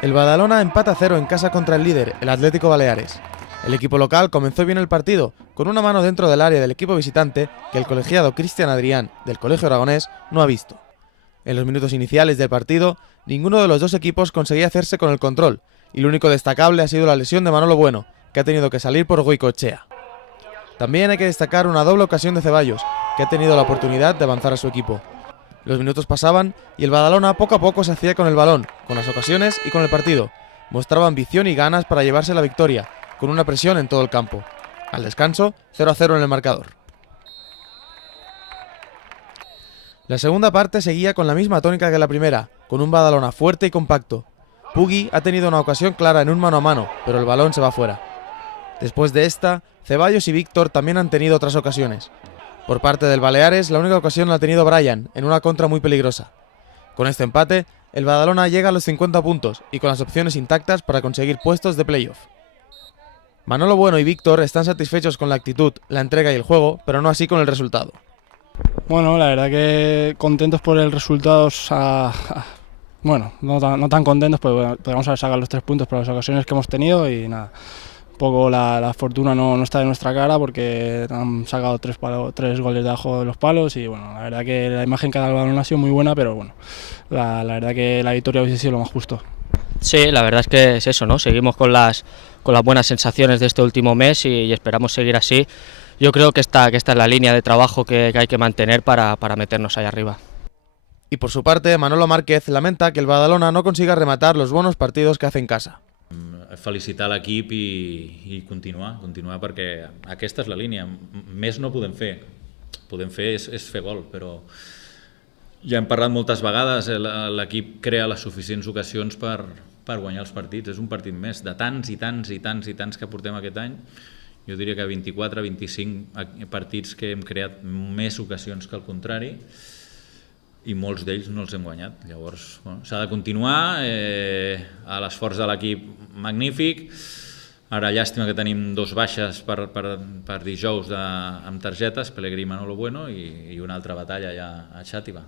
El Badalona empata a 0 en casa contra el líder, el Atlético Baleares. El equipo local comenzó bien el partido, con una mano dentro del área del equipo visitante que el colegiado Cristian Adrián, del Colegio Aragonés, no ha visto. En los minutos iniciales del partido, ninguno de los dos equipos conseguía hacerse con el control, y lo único destacable ha sido la lesión de Manolo Bueno, que ha tenido que salir por Goicoechea. También hay que destacar una doble ocasión de Ceballos, que ha tenido la oportunidad de avanzar a su equipo. Los minutos pasaban y el Badalona poco a poco se hacía con el balón, con las ocasiones y con el partido. Mostraba ambición y ganas para llevarse la victoria, con una presión en todo el campo. Al descanso, 0-0 en el marcador. La segunda parte seguía con la misma tónica que la primera, con un Badalona fuerte y compacto. Pugui ha tenido una ocasión clara en un mano a mano, pero el balón se va fuera. Después de esta, Ceballos y Víctor también han tenido otras ocasiones. Por parte del Baleares, la única ocasión la ha tenido Brian, en una contra muy peligrosa. Con este empate, el Badalona llega a los 50 puntos y con las opciones intactas para conseguir puestos de playoff. Manolo Bueno y Víctor están satisfechos con la actitud, la entrega y el juego, pero no así con el resultado. Bueno, la verdad que contentos por el resultado, bueno, no tan contentos, pues bueno, podemos haber sacado los 3 puntos por las ocasiones que hemos tenido y nada. Un poco la fortuna no está de nuestra cara porque han sacado 3 goles debajo de los palos y bueno, la verdad que la imagen que ha dado el balón ha sido muy buena, pero bueno, la verdad que la victoria hubiese sido lo más justo. Sí, la verdad es que es eso, ¿no? Seguimos con las buenas sensaciones de este último mes y esperamos seguir así. Yo creo que esta es la línea de trabajo que hay que mantener para meternos ahí arriba. Y por su parte, Manolo Márquez lamenta que el Badalona no consiga rematar los buenos partidos que hace en casa. Felicitar l'equip i continuar perquè aquesta és la línia. Més no podem fer. Podem fer és fer gol, però ja hem parlat moltes vegades, l'equip crea les suficients ocasions per guanyar els partits. És un partit més, de tants i tants que portem aquest any. Jo diria que 24-25 partits que hem creat més ocasions que el contrari i molts d'ells no els hem guanyat. Llavors, bueno, s'ha de continuar, l'esforç de l'equip magnífic. Ara llàstima que tenim 2 baixes per dijous amb targetes, Pellegrí i Manolo Bueno, i una altra batalla ja a Xàtiva.